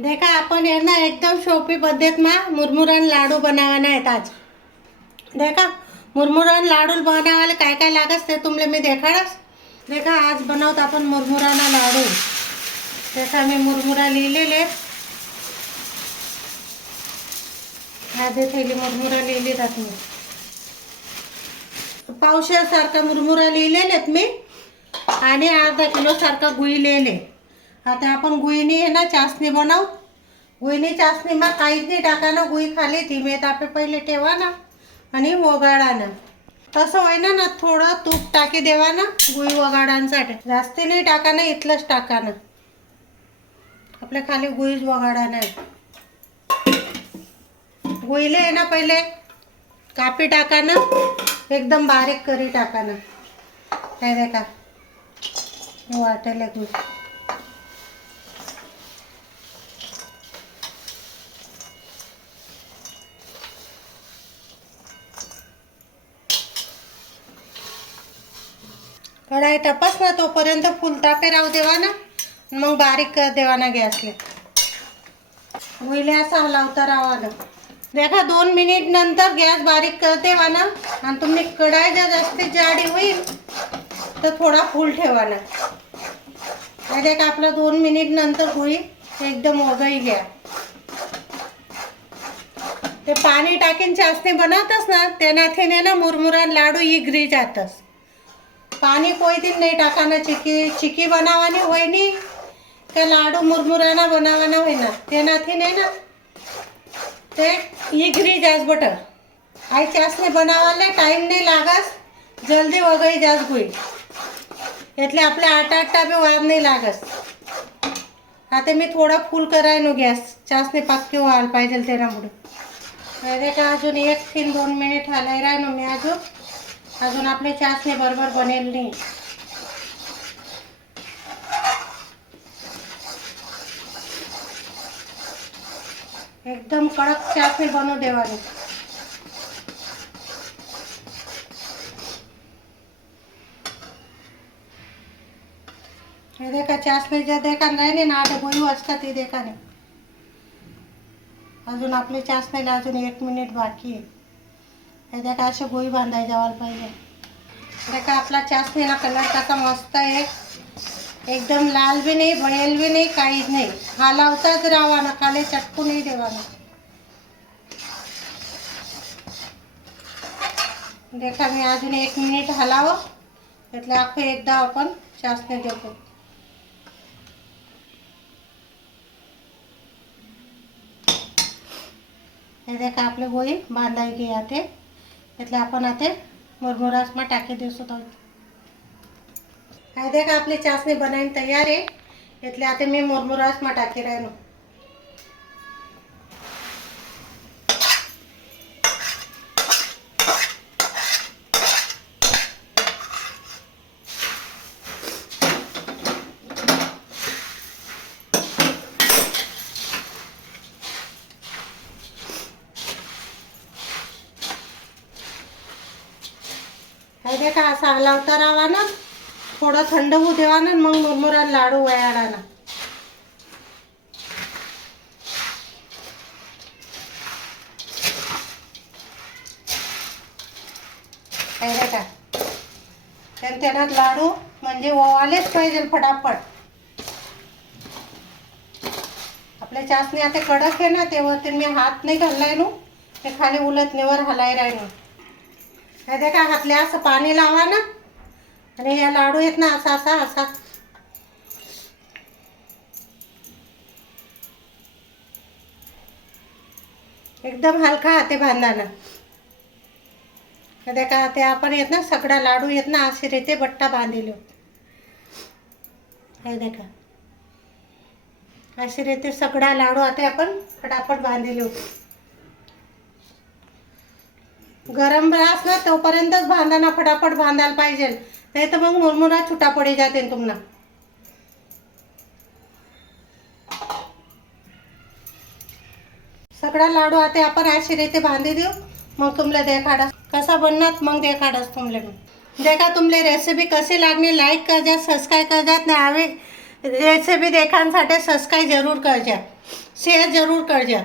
देखा आपण हे ना एकदम सोपी पद्धत में मुरमुरान लाडू बनावाना आहेत आज. देखा मुरमुरान लाडू बनावाले काय काय लागस ते तुमले मी देखाडस. देखा आज बनवत आपण मुरमुराना लाडू. देखा मी मुरमुरा लिहिलेले आधी थैली मुरमुरा लिहिली जात मी. पावशासारखा मुरमुरा लिहिलेलेत मी. आणि अर्धा किलो सारखा गुई लिहिले. आता आपण गुईनी आहे ना चासणी बनव. गुईनी चासणीमा काहीच नाही टाका ना गुई खाली धीमे तापे पहिले ठेवा ना आणि वगाडा ना. तसं होय ना ना थोडं तूप टाकी देवा ना गुई वगाडांसाठी जास्ती नाही टाका ना इथलंच टाका ना आपल्या खाली गुईच वगाडा नाही. गुईले आहे ना पहिले कापी टाका ना एकदम बारीक करी टाका ना काय देखा वाटेल गुई कढाई तपास ना तोपर्यंत फुलतापे राहू देवा ना मग बारीक कर देवा ना गॅसले गुईले असा हलावता राहा ना देखा दोन मिनिट नंतर गॅस बारीक कर देवा ना आणि तुम्ही कढाई जर जास्तीत जाडी होईल तर थोडा फुल ठेवा ना देखा आपला दोन मिनिट नंतर होईल एकदम ओघही घ्या. ते पाणी टाकीन चासणी बनवतच ना तेनाथीने ना मुरमुरा लाडू ही घरी जातस. पाणी કોઈ दिन નહીં ટાકાના ચીકી ચીકી બનાવવાની હોય નહીં કે લાડુ મુરમુરાના બનાવવાના હોય ના તેનાથી નહીં ને તે ઈઘરી જાસ બટર આ ચાસને બનાવવાને ટાઈમ નહીં લાગસ જલ્દી વગળી જાસ ગુઈ એટલે આપણે આટા આટા બી વાર નહીં લાગસ હા તે मी थोडा फुल करायनो गॅस चासने पाक्की व्हायला पाहिजे त्यामुळे अरे का अजून एक तीन दोन मिनिट हलाय राहिनो मी अजून अजून आपली चासणी बरोबर बनेल नाही. एकदम कडक चासणी बनवू देवाने. हे देखा चासणी ज्या देखा नाही ना आठ गोळी वाजता ती देखाने. अजून आपली चासणीला अजून एक मिनिट बाकी आहे. त्या का अशा गोळी बांधायला जावायला पाहिजे. देखा आपला चासणीला कलर त्याचा मस्त आहे. एकदम लाल बी नाही भयल बी नाही काहीच नाही. हा लावताच राहा ना खाले चटकूनही देवा ना देखा मी अजून एक मिनिट हलावं. त्यातलं आखं एकदा आपण चासणी देतो. हे देखा आपले गोळी बांधायची ते. એટલે आपण आता મુરમુરાસમાં ટાંકી દઈશું તો. આ દેખ આપણી ચાસણી બનાવીને તૈયાર એ એટલે આતે મેં મુરમુરાસમાં ટાંકી રહેલું हे देखा असा हलावता राहा ना थोडं थंड होऊ देवा ना मग मुरमुरा लाडू वयाला ना हे देखा त्यान त्याच्यात लाडू म्हणजे ओवालेच पाहिजे फटाफट. आपल्या चासणी आता कडक आहे ना तेव्हा ते मी हात नाही घाललाय नू ते खाली उलट निवर हलाय राहिलं. हे देखा हातल्या असं पाणी लावा ना. आणि या लाडू आहेत ना असा असा असा. एकदम हलका हाते बांधाना हे देखा ते आपण येत ना सगळा लाडू येत ना असे रीते बट्टा बांधिलो. हे देखा. अशी रीते सगळा लाडू आता आपण फटाफट बांधिलो. गरम रास ना तोपर्यंतच बांधाना फटाफट बांधायला पाहिजे. नाही तर मग मुरमुरा छुटा पडे जाते तुम्हाला सगळा लाडू आता आपण अशी रीते बांधी देऊ. मग तुम्हाला देखाडस कसा बनणार मग देखाडास तुमले मग देखा तुमले रेसिपी कशी लागणे लाईक कर जा सबस्क्राईब कर जात ना हवी रेसिपी देखांसाठी सबस्क्राईब जरूर कर जा शेअर जरूर कर जा